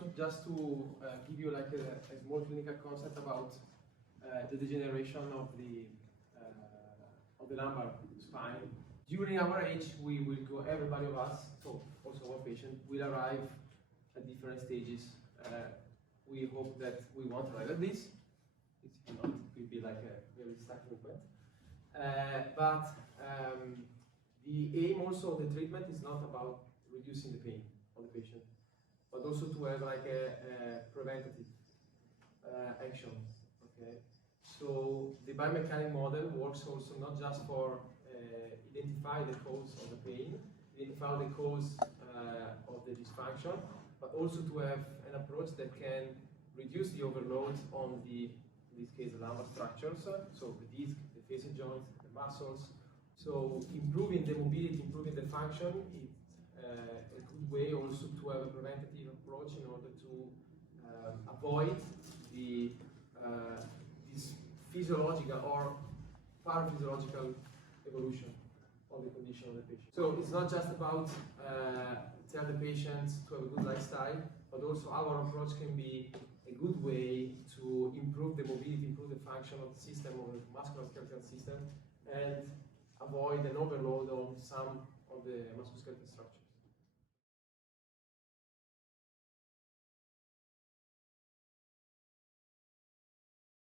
want to give you like a small clinical concept about the degeneration of the lumbar spine. During our age, we will go. Everybody of us, so also our patient, will arrive at different stages. We hope that we won't arrive at this. It will be like a very starting point. But the aim also of the treatment is not about reducing the pain of the patient, but also to have like a preventative action. Okay, so the biomechanic model works also not just for identify the cause of the pain, identify the cause of the dysfunction, but also to have an approach that can reduce the overload on the, in this case, the lumbar structures, so the disc, the facet joints, the muscles. So improving the mobility, improving the function is a good way also to have a preventative approach in order to avoid the this physiological or paraphysiological evolution of the condition of the patient. So it's not just about tell the patient to have a good lifestyle, but also our approach can be a good way to improve the mobility, improve the function of the system, of the musculoskeletal system, and avoid an overload on some of the musculoskeletal structure.